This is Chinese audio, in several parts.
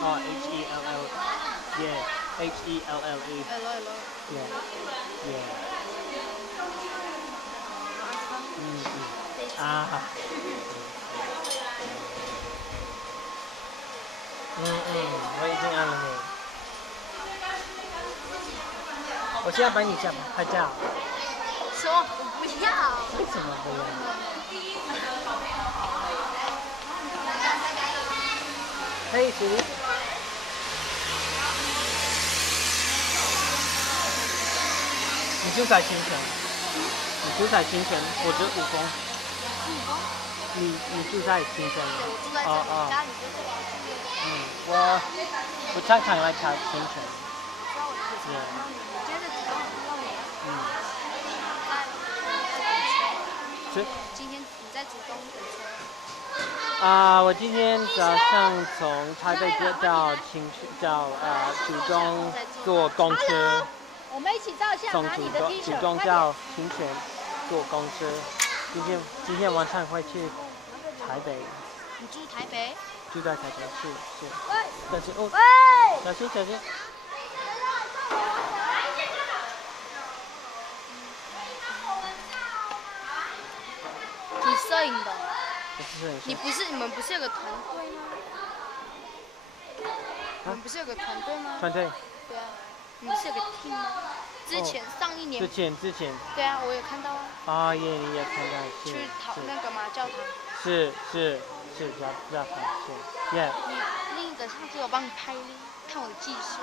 哦，Hell， yeah，Helle， yeah， yeah， 啊，我已经按了你。我现在帮你拍照。说我不要。为什么不要？嘿，姐姐。你就在清泉，你住在清泉，我住武功。你住在清泉吗？我住在这里，家里就在我常常来看清泉。你觉得主动很让我？是。今天你在主动等车？我今天早上从台北到主中坐公车。我们一起照相，拿你的 T 恤。主动到清泉坐公车。今天晚上会去台北。你住台北？住在台北，是。小心哦！小心。你摄影的？我是摄影师。你们不是有个团队吗？你们不是有个团队吗？团队。对啊，你们是有个 team 吗？之前上一年。之前。对啊，我有看到啊。你也看到。去讨那个嘛教堂。是教堂是。耶。你另一个上次我帮你拍看我的技术。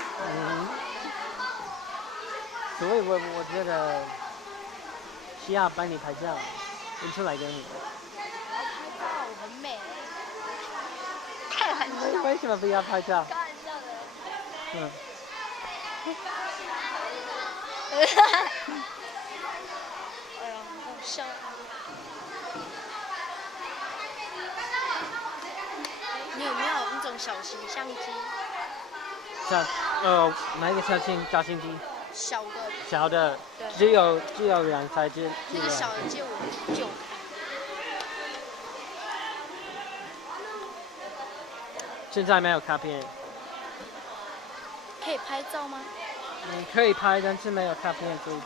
所以我觉得需要帮你拍照，印出来给你。我要拍照，我很美。开玩笑。为什么不要拍照？开玩笑的。哎呀，好笑。你有没有那种小型相机？哪一个小型机？小的。只有2台机。那个小的借我9台。现在没有卡片。可以拍照吗？可以拍，但是没有卡片可以。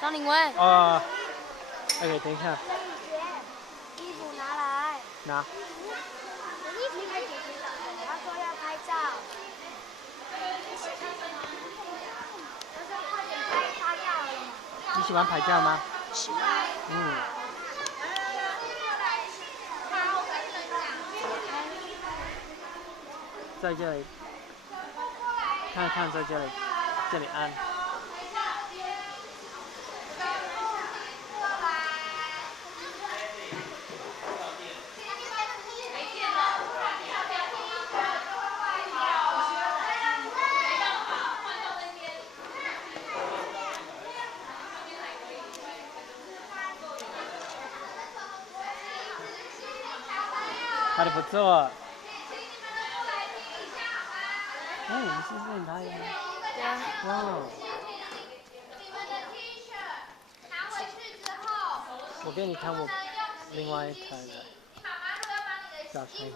张凌威。OK， 等一下。衣服拿来。拿。我衣服给姐姐找的，她说要拍照。快点拍照了嘛。你喜欢拍照吗？喜欢。在这里。看在这里按。拍得不错。你是摄影拍的吗？对啊。哇。我给你看我另外一台的照相机。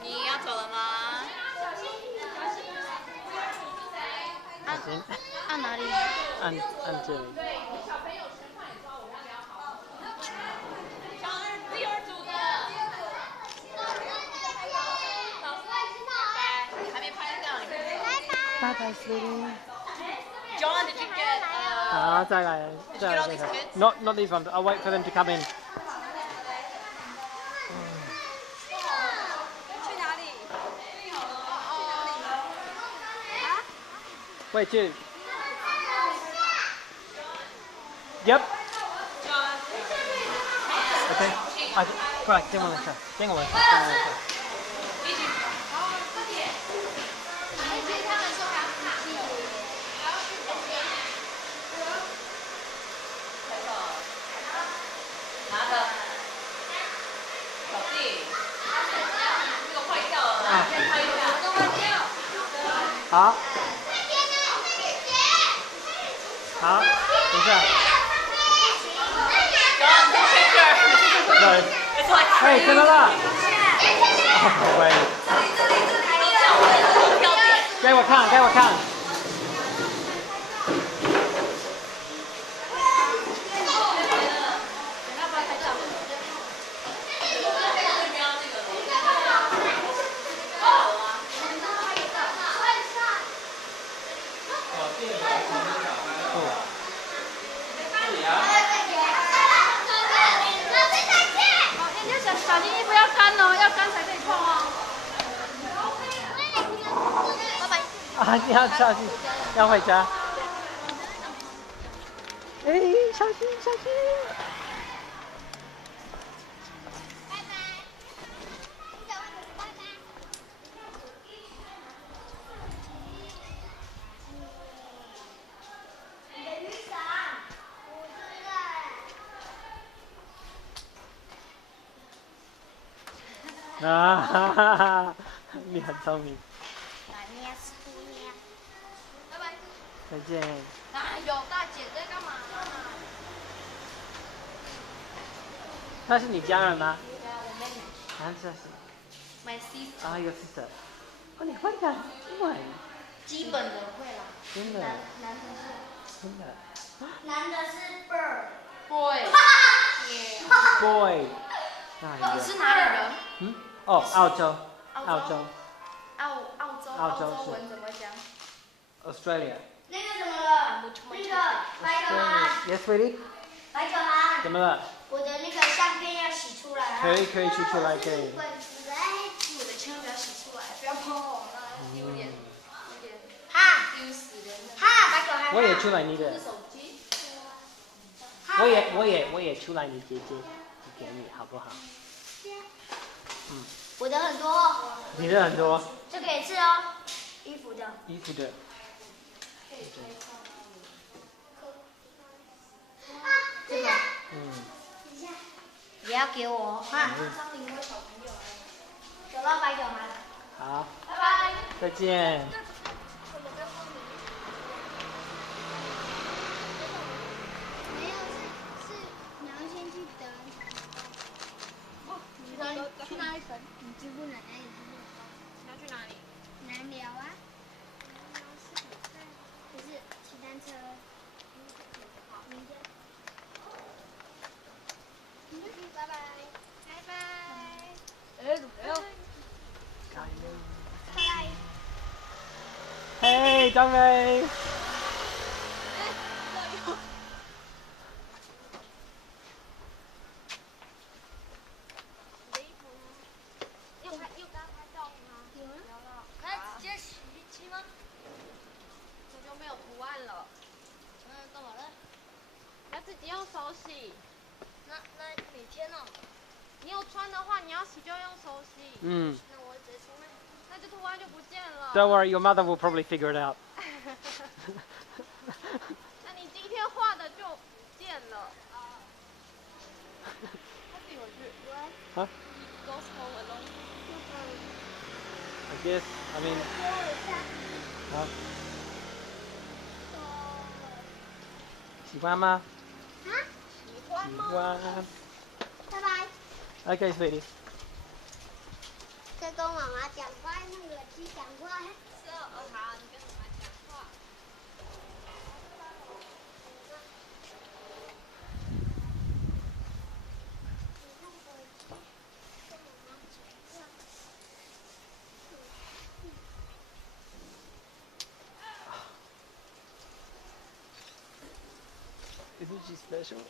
你要走了吗？按哪里？按这里。拜拜 ，sweetie。John, did you get? 好，再来。Not these ones. I'll wait for them to come in. 去哪里？Wait, you. Yep. Okay. 过来，跟我一下。好。好，等一下。对。哎，看到了。哦，乖。给我看，给我看。小心衣服要干哦，要干才可以碰哦。拜拜。啊，你要小心，要回家。哎，小心小心。拜拜。拜拜。你的雨伞，我这个。啊哈哈哈！你很聪明。拜拜。再见。哎呦，大姐在干嘛？他是你家人吗？对啊，我妹妹。啊，这是。My sister。啊，有 sister。哦，你会讲英文？基本的会啦。真的。男的是。真的。男的是 bird。boy。boy。哪一个？你是哪里人？嗯。哦，澳洲。澳洲。澳洲是文怎么讲 ？Australia。那个怎么了？那个白狗涵。Yes, sweetie。白狗涵。怎么了？我的那个相片要洗出来啊。可以出出来可以。我的千万不要洗出来，不要碰我了，丢脸，有点哈。丢死人了。哈，白狗涵。我也出来你的。这是手机。我也出来你姐姐，给你好不好？嗯。我的很多。你的很多。这个也是哦，衣服的。衣服的。这个。嗯。也要给我哈。走了，白狗涵。好。拜拜。再见。没有，是你要先去等。去哪里等？你支付哪里？你要去哪里？南寮啊。不是，骑单车。明天。拜拜。拜拜。哎，不要。拜拜。嘿，张梅。干嘛了？要自己用手洗。那每天哦。你有穿的话，你要洗就用手洗。嗯。那我直接出卖。那就图案就不见了。Don't worry, your mother will probably figure it out. 那你今天画的就不见了。他自己回去。啊 Goes home alone. I guess, I mean. 好。喜欢吗？啊？喜欢吗？喜欢。拜拜。Okay, sweetie. 在跟妈妈讲话，用耳机讲话。是哦，好，你跟妈妈讲话。Isn't she special?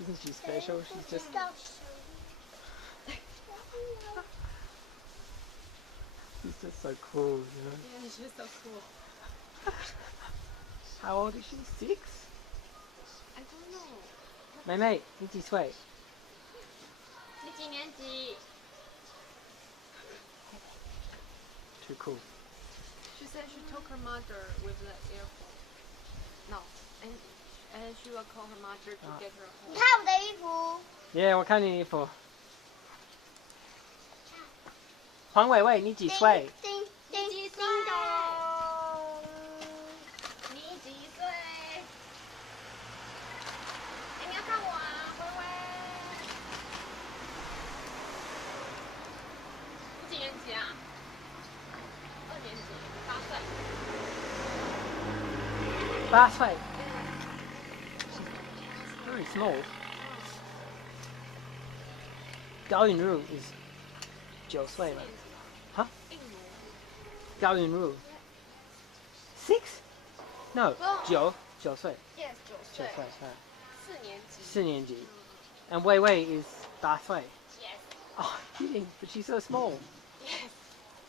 Isn't she special? She's just. She's just so cool, you know? Yeah, she's so cool. How old is she? 6? I don't know. 妹妹，你几岁？你几年级 Too cool. She said she took her mother with the airport. No, and she will call her mother to get her home. 你看我的衣服。Yeah, 我看你衣服。黄伟伟，你几岁？叮叮叮叮咚。8岁. Very small. 高允如 is 9岁了. Huh? 高允如 6? No, 9岁. Yes, 9岁。4年级. And Wei Wei is 8岁. Yes. Oh, kidding, but she's so small. Yes.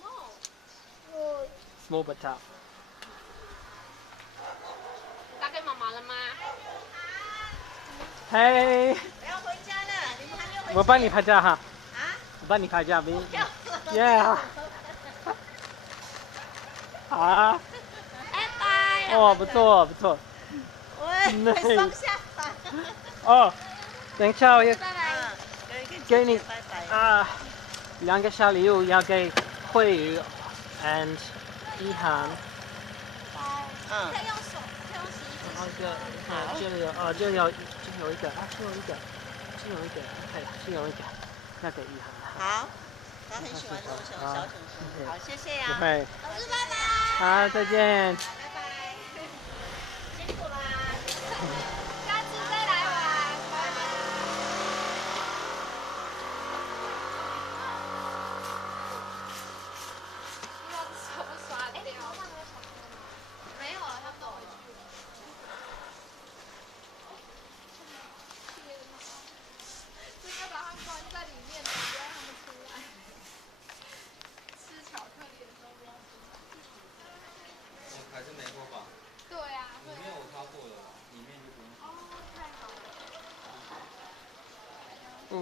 No. Small but tough. 打给妈妈了吗？ Hey, 我要回家了，你们还没有回去？我帮你拍照哈。啊？我帮你拍照呗。要 Yeah. 啊，拜拜。哦，不错不错。喂，双下巴。哦，等一下我要拜拜。给你拜拜。啊2个小礼物要给慧宇 and 一涵。可以用手，可以用洗衣机。然后这里有一个啊，这有一个，哎，这有一个，要给一涵。好，他很喜欢这种小熊熊。好，谢谢呀。不会。老师拜拜。好，再见。拜拜。辛苦啦。下次再来玩。拜拜。你要手刷掉。没有啊，他们都回去了。应该把他们关在里面，不要让他们出来。吃巧克力的时候不要出来。还是没过吧？对啊，里面我擦过了，里面就不用。哦，太好了。哦。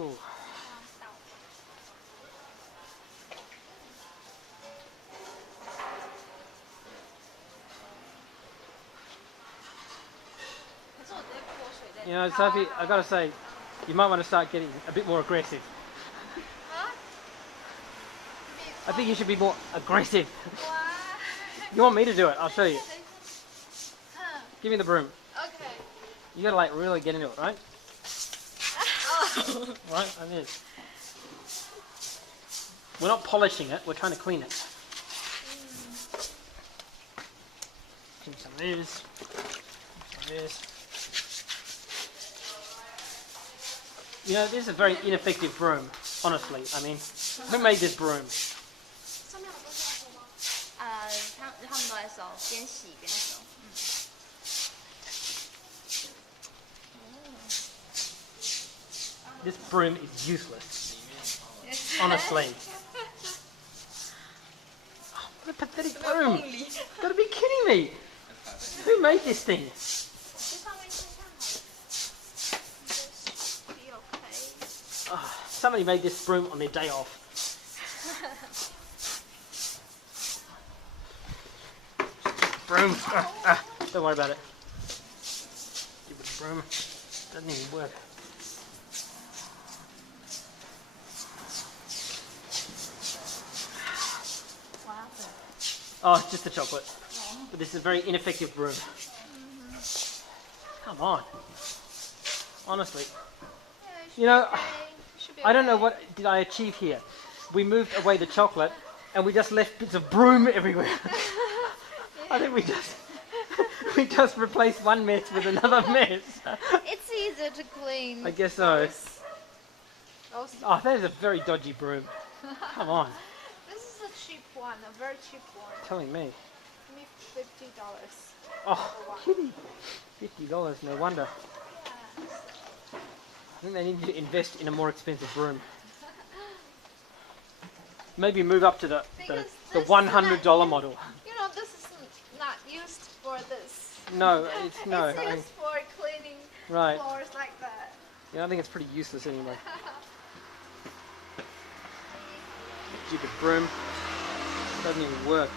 You know, Sophie, I gotta say, you might want to start getting a bit more aggressive. Huh? I think you should be more aggressive. Why? You want me to do it? I'll show you. Give me the broom. Okay. You gotta like really get into it, right? Right, like this. We're not polishing it, we're trying to clean it. Give me some of this. Some of this. You know, this is a very ineffective broom, honestly. I mean, who made this broom? 他们都在收，边洗边收。This broom is useless. Honestly. Oh, what a pathetic broom. You've got to be kidding me. Who made this thing? Oh, somebody made this broom on their day off. Broom. Don't worry about it. Stupid broom. Doesn't even work. Oh, it's just the chocolate. But this is a very ineffective broom. Come on. Honestly. You know, I don't know what did I achieve here. We moved away the chocolate and we just left bits of broom everywhere. I think we just replaced one mess with another mess. It's easier to clean. I guess so. Oh, that is a very dodgy broom. Come on. This is a cheap one, a very cheap one. Telling me. Maybe $50. Oh, kidding. $50, no wonder. I think they need to invest in a more expensive broom. Maybe move up to the $100 model. You know, this is not used for this. No, it's no. It's used for cleaning Right. floors like that. Yeah, I think it's pretty useless anyway. Stupid broom. Doesn't even work.